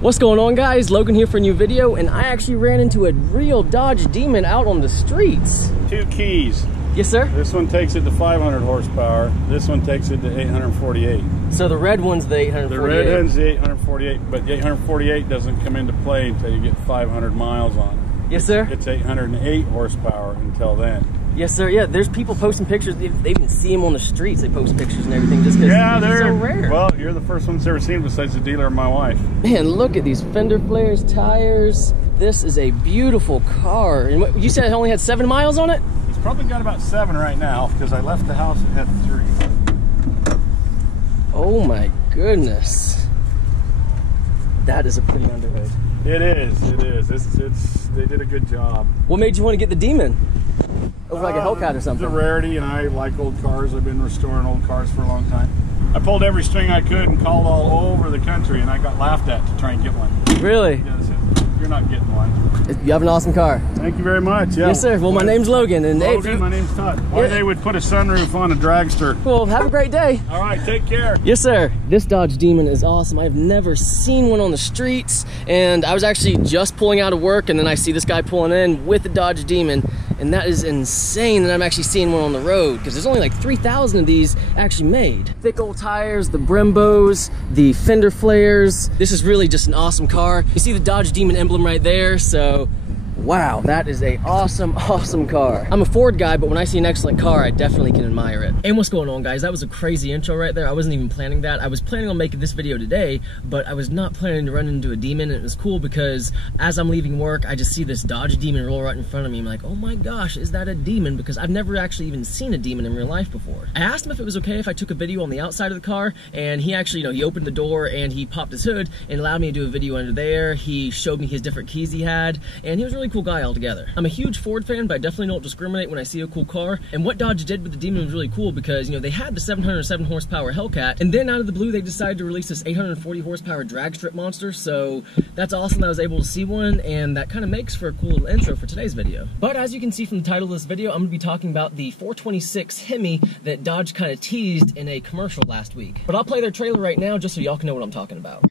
What's going on, guys? Logan here for a new video, and I actually ran into a real Dodge Demon out on the streets. Two keys. Yes, sir? This one takes it to 500 horsepower. This one takes it to 848. So the red one's the 848. The red one's the 848, but the 848 doesn't come into play until you get 500 miles on it. Yes, sir? It's 808 horsepower until then. Yes, sir. Yeah, there's people posting pictures. They even see them on the streets. They post pictures and everything just because they're so rare. Well, you're the first one that's ever seen besides the dealer and my wife. Man, look at these fender flares, tires. This is a beautiful car. And what, you said it only had 7 miles on it? It's probably got about 7 right now because I left the house and had 3. Oh my goodness. That is a pretty underrated. It is. It is. They did a good job. What made you want to get the Demon? Over like a Hellcat or something? It's a rarity, and I like old cars. I've been restoring old cars for a long time. I pulled every string I could and called all over the country, and I got laughed at to try and get one. Really? Yeah, they said, you're not getting one. You have an awesome car. Thank you very much. Yeah. Yes, sir. Well, my name's Logan. And Logan, my name's Todd. Why they would put a sunroof on a dragster. Well, have a great day. All right, take care. Yes, sir. This Dodge Demon is awesome. I've never seen one on the streets, and I was actually just pulling out of work, and then I see this guy pulling in with the Dodge Demon, and that is insane that I'm actually seeing one on the road, because there's only like 3,000 of these actually made. Thick old tires, the Brembos, the fender flares. This is really just an awesome car. You see the Dodge Demon emblem right there, so wow, that is a awesome car. I'm a Ford guy, but when I see an excellent car, I definitely can admire it. And what's going on, guys? That was a crazy intro right there. I wasn't even planning that. I was planning on making this video today, but I was not planning to run into a Demon, and it was cool because as I'm leaving work, I just see this Dodge Demon roll right in front of me. I'm like, oh my gosh, is that a Demon? Because I've never actually even seen a Demon in real life before. I asked him if it was okay if I took a video on the outside of the car, and he actually, he opened the door and he popped his hood and allowed me to do a video under there. He showed me his different keys he had, and he was a really cool guy altogether. I'm a huge Ford fan, but I definitely don't discriminate when I see a cool car. And what Dodge did with the Demon was really cool because, they had the 707 horsepower Hellcat, and then out of the blue, they decided to release this 840 horsepower drag strip monster. So that's awesome that I was able to see one, and that kind of makes for a cool little intro for today's video. But as you can see from the title of this video, I'm going to be talking about the 426 HEMI that Dodge kind of teased in a commercial last week. But I'll play their trailer right now just so y'all can know what I'm talking about.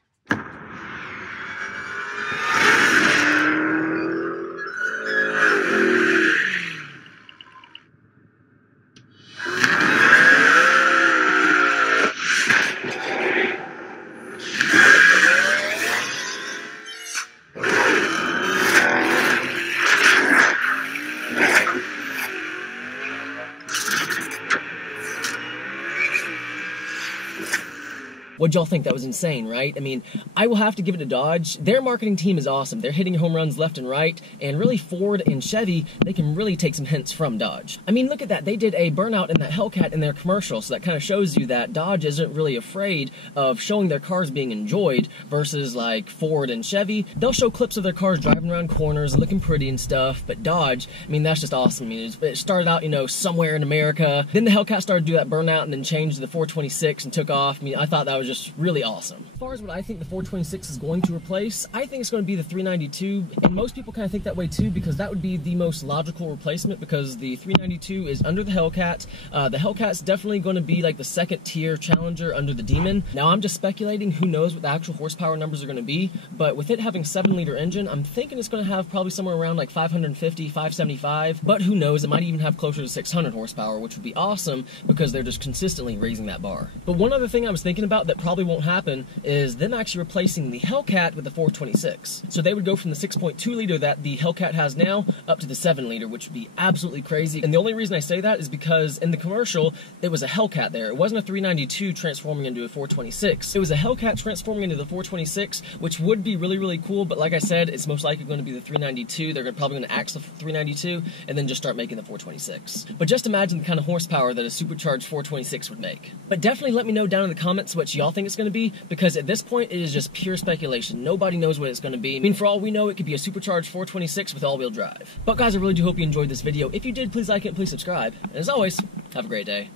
What'd y'all think? That was insane, right? I mean, I will have to give it to Dodge. Their marketing team is awesome. They're hitting home runs left and right, and really Ford and Chevy, they can really take some hints from Dodge. I mean, look at that. They did a burnout in that Hellcat in their commercial, so that kind of shows you that Dodge isn't really afraid of showing their cars being enjoyed versus like Ford and Chevy. They'll show clips of their cars driving around corners and looking pretty and stuff, but Dodge, I mean, that's just awesome. I mean, it started out, somewhere in America. Then the Hellcat started to do that burnout and then changed to the 426 and took off. I mean, I thought that was just really awesome. As far as what I think the 426 is going to replace, I think it's going to be the 392, and most people kind of think that way too because that would be the most logical replacement because the 392 is under the Hellcat. The Hellcat's definitely going to be like the second tier challenger under the Demon. Now I'm just speculating, who knows what the actual horsepower numbers are going to be, but with it having 7-liter engine, I'm thinking it's going to have probably somewhere around like 550, 575, but who knows, it might even have closer to 600 horsepower, which would be awesome because they're just consistently raising that bar. But one other thing I was thinking about that probably won't happen is them actually replacing the Hellcat with the 426. So they would go from the 6.2 liter that the Hellcat has now up to the 7 liter, which would be absolutely crazy. And the only reason I say that is because in the commercial, it was a Hellcat there. It wasn't a 392 transforming into a 426. It was a Hellcat transforming into the 426, which would be really, really cool. But like I said, it's most likely going to be the 392. They're probably going to axe the 392 and then just start making the 426. But just imagine the kind of horsepower that a supercharged 426 would make. But definitely let me know down in the comments what y'all think it's going to be, because at this point it is just pure speculation. Nobody knows what it's going to be. I mean, for all we know, it could be a supercharged 426 with all-wheel drive. But guys, I really do hope you enjoyed this video. If you did, please like it and please subscribe. And as always, have a great day.